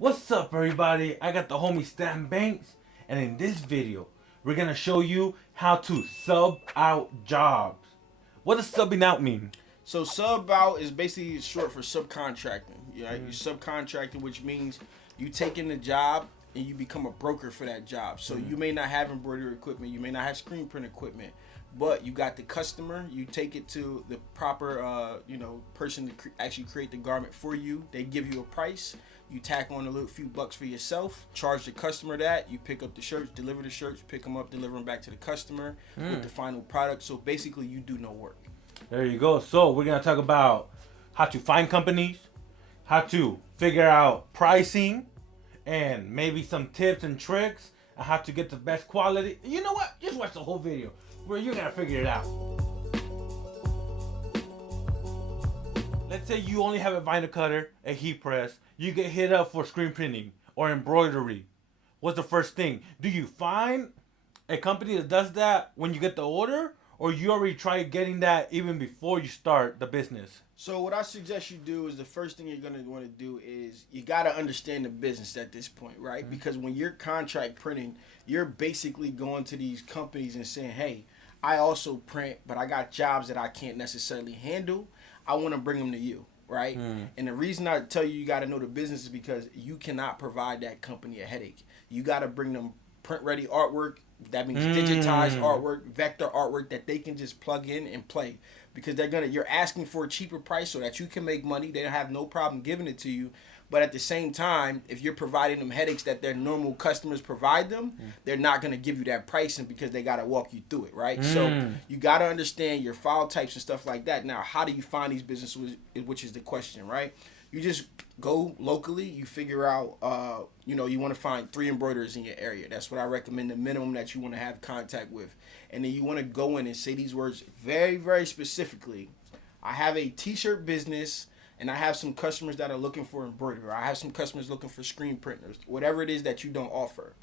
What's up, everybody? I got the homie Stan Banks, and in this video, we're gonna show you how to sub out jobs. What does subbing out mean? So sub out is basically short for subcontracting. You're subcontracting, which means you take in the job and you become a broker for that job. So you may not have embroidery equipment, you may not have screen print equipment, but you got the customer. You take it to the proper, person to actually create the garment for you. They give you a price. You tack on a little few bucks for yourself, charge the customer that. You pick up the shirts, deliver the shirts, pick them up, deliver them back to the customer with the final product. So basically, you do no work. There you go. So we're gonna talk about how to find companies, how to figure out pricing, and maybe some tips and tricks on how to get the best quality. You know what? Just watch the whole video where you're gonna figure it out. Let's say you only have a vinyl cutter, a heat press. You get hit up for screen printing or embroidery. What's the first thing? Do you find a company that does that when you get the order? Or you already try getting that even before you start the business? So what I suggest you do is the first thing you're going to want to do is you got to understand the business at this point, right? Because when you're contract printing, you're basically going to these companies and saying, hey, I also print, but I got jobs that I can't necessarily handle. I want to bring them to you, right? And the reason I tell you got to know the business is because you cannot provide that company a headache. You got to bring them print-ready artwork. That means digitized artwork, vector artwork that they can just plug in and play, because you're asking for a cheaper price so that you can make money. They have no problem giving it to you, but at the same time, if you're providing them headaches that their normal customers provide them, they're not gonna give you that pricing because they gotta walk you through it, right? So you gotta understand your file types and stuff like that. Now, how do you find these businesses, which is the question, right? You just go locally. You figure out, you want to find 3 embroiderers in your area. That's what I recommend, the minimum that you want to have contact with. And then you want to go in and say these words very, very specifically. I have a T-shirt business, and I have some customers that are looking for embroidery. I have some customers looking for screen printers, whatever it is that you don't offer.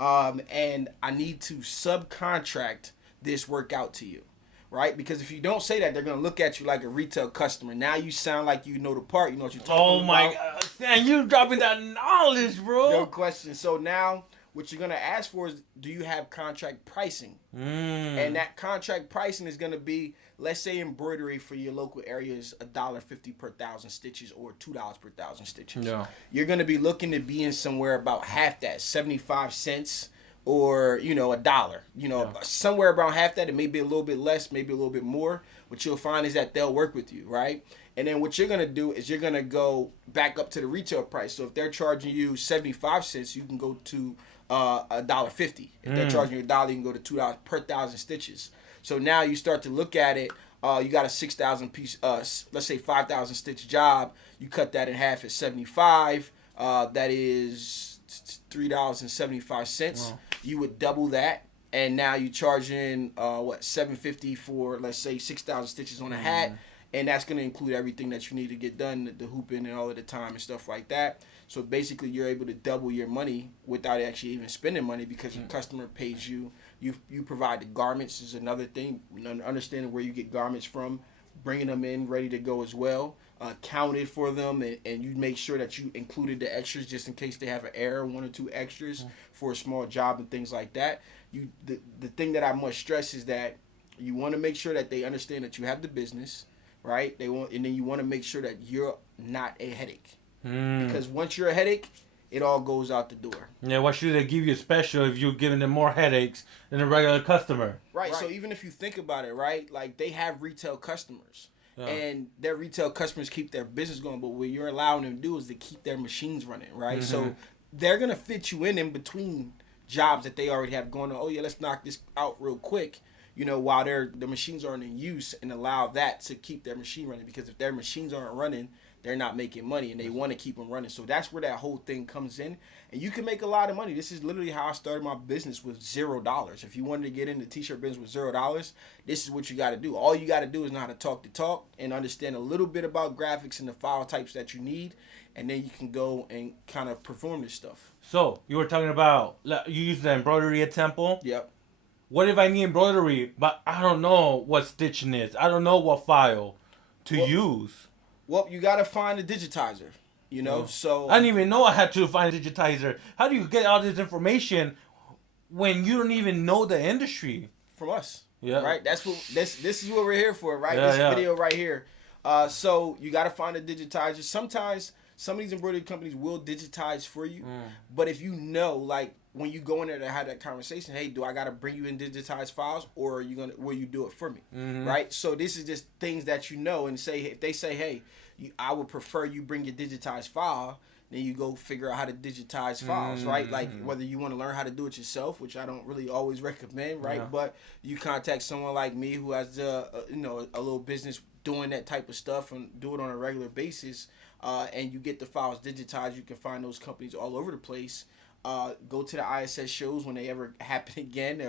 And I need to subcontract this work out to you. Right? Because if you don't say that, they're going to look at you like a retail customer. Now you sound like you know the part. You know what you're talking about. Oh my God. Stan, you dropping that knowledge, bro. Good question. So now what you're going to ask for is, do you have contract pricing? And that contract pricing is going to be, let's say embroidery for your local area is $1.50 per 1,000 stitches or $2 per 1,000 stitches. Yeah. You're going to be looking to be in somewhere about half that, 75 cents. Or $1, somewhere around half that. It may be a little bit less, maybe a little bit more. What you'll find is that they'll work with you, right? And then what you're gonna do is you're gonna go back up to the retail price. So if they're charging you 75 cents, you can go to $1.50. If they're charging you $1, you can go to $2 per 1,000 stitches. So now you start to look at it. You got a 6,000 piece, let's say 5,000 stitch job. You cut that in half at 75. That is $3.75. Wow. You would double that, and now you charging $7.50 for, let's say, 6,000 stitches on a hat, and that's gonna include everything that you need to get done, the hooping and all of the time and stuff like that. So basically, you're able to double your money without actually even spending money, because your customer pays you. You provide the garments is another thing. Understanding where you get garments from, bringing them in ready to go as well. Counted for them, and you make sure that you included the extras just in case they have an error, 1 or 2 extras for a small job and things like that. The thing that I must stress is that you want to make sure that they understand that you have the business, right? And then you want to make sure that you're not a headache, because once you're a headache, it all goes out the door. Yeah, why should they give you a special if you're giving them more headaches than a regular customer? Right. So even if you think about it, right, like they have retail customers. Yeah. And their retail customers keep their business going, but what you're allowing them to do is to keep their machines running, right? So they're gonna fit you in between jobs that they already have going on. Oh yeah, let's knock this out real quick, while the machines aren't in use, and allow that to keep their machine running. Because if their machines aren't running, they're not making money, and they want to keep them running. So that's where that whole thing comes in, and you can make a lot of money. This is literally how I started my business with $0. If you wanted to get into the T-shirt business with $0, this is what you got to do. All you got to do is know how to talk the talk and understand a little bit about graphics and the file types that you need, and then you can go and kind of perform this stuff. So you were talking about, you use the embroidery example. Yep. What if I need embroidery, but I don't know what stitching is? I don't know what file to use. Well, you got to find a digitizer. You know, so I didn't even know I had to find a digitizer. How do you get all this information when you don't even know the industry? From us. Yeah. Right? That's what this is what we're here for, right? Yeah, This yeah. video right here. So you gotta find a digitizer. Sometimes some of these embroidery companies will digitize for you. But if you know, like when you go in there to have that conversation, hey, do I gotta bring you in digitized files or will you do it for me? Right? So this is just things that you know, and say if they say, hey, I would prefer you bring your digitized file, then you go figure out how to digitize files, right? Like whether you want to learn how to do it yourself, which I don't really always recommend, right? Yeah. But you contact someone like me who has a little business doing that type of stuff and do it on a regular basis, and you get the files digitized. You can find those companies all over the place. Go to the ISS shows when they ever happen again,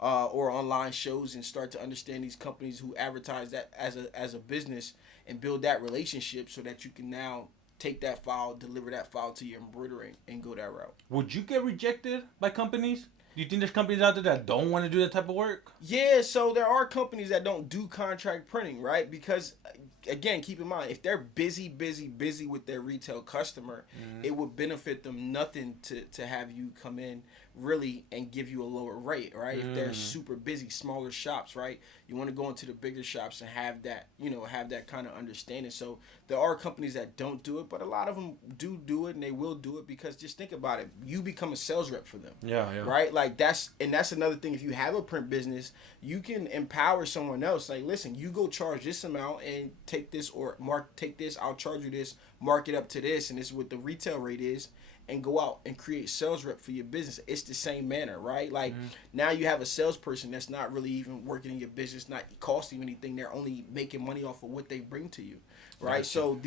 or online shows, and start to understand these companies who advertise that as a business, and build that relationship so that you can now take that file, deliver that file to your embroidery, and go that route. Would you get rejected by companies? Do you think there's companies out there that don't want to do that type of work? Yeah, so there are companies that don't do contract printing, right? Because, again, keep in mind, if they're busy with their retail customer, it would benefit them nothing to have you come in really and give you a lower rate, right? If they're super busy, smaller shops, right? You want to go into the bigger shops and have that kind of understanding. So there are companies that don't do it, but a lot of them do it, and they will do it because just think about it. You become a sales rep for them. Yeah. Right? Like that's another thing. If you have a print business, you can empower someone else. Like, listen, you go charge this amount and take this, or take this, I'll charge you this, mark it up to this, and this is what the retail rate is, and go out and create sales rep for your business. It's the same manner, right? Like now you have a salesperson that's not really even working in your business, not costing you anything. They're only making money off of what they bring to you, right? Gotcha. So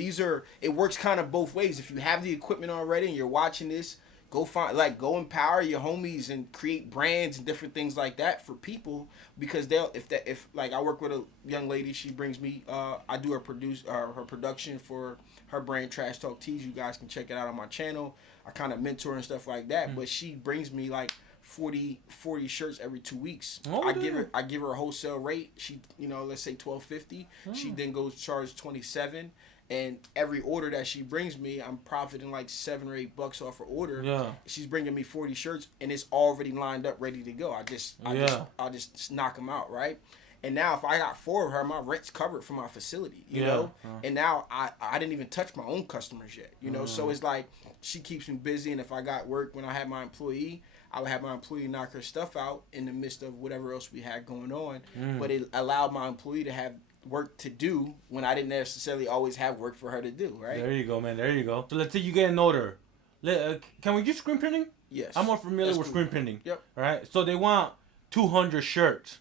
it works kind of both ways. If you have the equipment already and you're watching this, go empower your homies and create brands and different things like that for people, because if I work with a young lady, she brings me, I do her production for her brand Trash Talk Tees. You guys can check it out on my channel. I kind of mentor and stuff like that, but she brings me like 40 shirts every 2 weeks. I give her a wholesale rate. She, let's say $12.50. She then goes charge $27. And every order that she brings me, I'm profiting like $7 or $8 off her order. Yeah. She's bringing me 40 shirts, and it's already lined up, ready to go. I just knock them out, right? And now if I got 4 of her, my rent's covered for my facility, you know? And now I didn't even touch my own customers yet, you know? So it's like she keeps me busy, and if I got work when I had my employee, I would have my employee knock her stuff out in the midst of whatever else we had going on. But it allowed my employee to have work to do when I didn't necessarily always have work for her to do, right? There you go, man. There you go. So let's say you get an order. Can we do screen printing? Yes. I'm more familiar with screen printing. Yep. All right. So they want 200 shirts.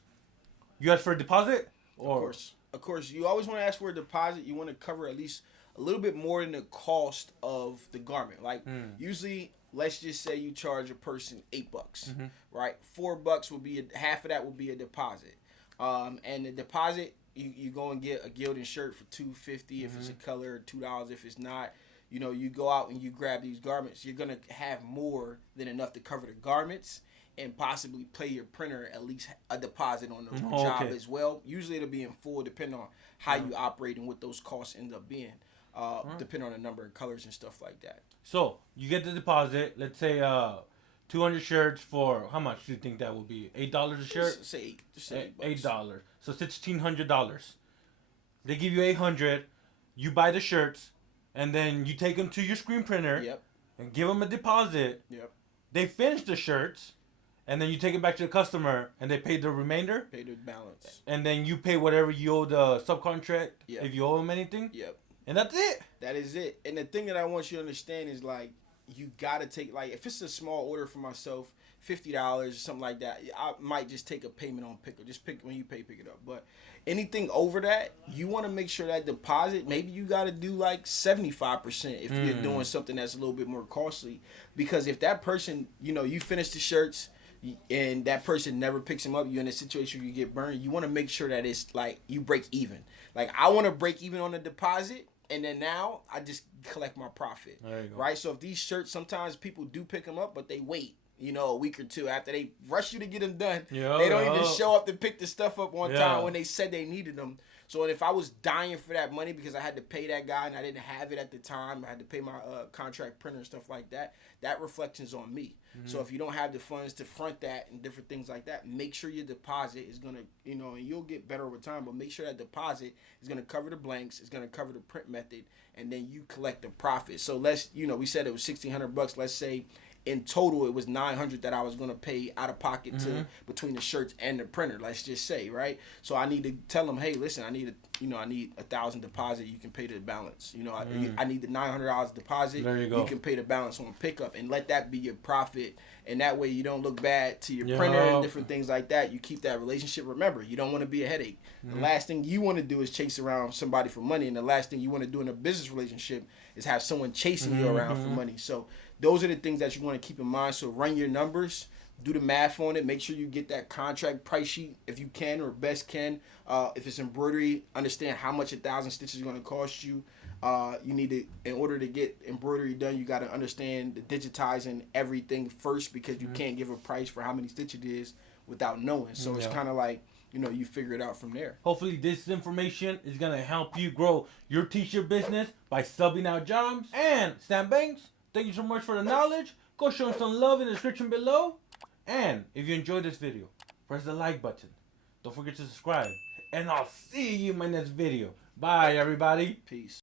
You ask for a deposit? Of course. You always want to ask for a deposit. You want to cover at least a little bit more than the cost of the garment. Like usually, let's just say you charge a person $8, right? $4 will be half of that will be a deposit, and the deposit. You go and get a gilding shirt for $2.50 if it's a color, $2 if it's not. You go out and you grab these garments. You're gonna have more than enough to cover the garments and possibly pay your printer at least a deposit on the job as well. Usually it'll be in full, depending on how you operate and what those costs end up being, depending on the number of colors and stuff like that. So you get the deposit. Let's say 200 shirts for how much do you think that would be? $8 a shirt? Just say $8. $8. So $1,600. They give you $800. You buy the shirts, and then you take them to your screen printer. Yep. And give them a deposit. Yep. They finish the shirts, and then you take it back to the customer, and they pay the remainder. Pay the balance. And then you pay whatever you owe the subcontract. Yep. If you owe them anything. Yep. And that's it. That is it. And the thing that I want you to understand is like, you gotta take, like, if it's a small order for myself, $50 or something like that, I might just take a payment on pick. Just pick when you pick it up. But anything over that, you want to make sure that deposit, maybe you got to do like 75% if you're doing something that's a little bit more costly. Because if that person, you finish the shirts and that person never picks them up, you're in a situation where you get burned, you want to make sure that it's like you break even. Like, I want to break even on the deposit, and then now I just collect my profit. There you go. Right? So if these shirts, sometimes people do pick them up, but they wait. you know, a week or two after they rush you to get them done. Yo, they don't yo. even show up to pick the stuff up on Yeah. time when they said they needed them. So if I was dying for that money because I had to pay that guy and I didn't have it at the time, I had to pay my contract printer and stuff like that, that reflections on me. Mm-hmm. So if you don't have the funds to front that and different things like that, make sure your deposit is going to, you know, and you'll get better over time, but make sure that deposit is going to cover the blanks, it's going to cover the print method, and then you collect the profit. So let's, you know, we said it was $1,600. Let's say in total it was $900 that I was going to pay out of pocket to between the shirts and the printer, let's just say, right? So I need to tell them, hey, listen, I need $1,000 deposit, you can pay the balance. You know, I need the $900 deposit, There you go. you can pay the balance on pickup, and let that be your profit, and that way you don't look bad to your printer and different things like that. You keep that relationship. Remember, you don't want to be a headache. The last thing you want to do is chase around somebody for money, and the last thing you want to do in a business relationship is have someone chasing you around for money. So those are the things that you want to keep in mind. So run your numbers, do the math on it, make sure you get that contract price sheet if you can or best can. If it's embroidery, understand how much 1,000 stitches is going to cost you. You need to, in order to get embroidery done, you got to understand the digitizing everything first, because you can't give a price for how many stitches it is without knowing. So it's kind of like, you know, you figure it out from there. Hopefully this information is going to help you grow your t-shirt business by subbing out jobs. And Stan Banks, thank you so much for the knowledge. Go show him some love in the description below. And if you enjoyed this video, press the like button. Don't forget to subscribe. And I'll see you in my next video. Bye, everybody. Peace.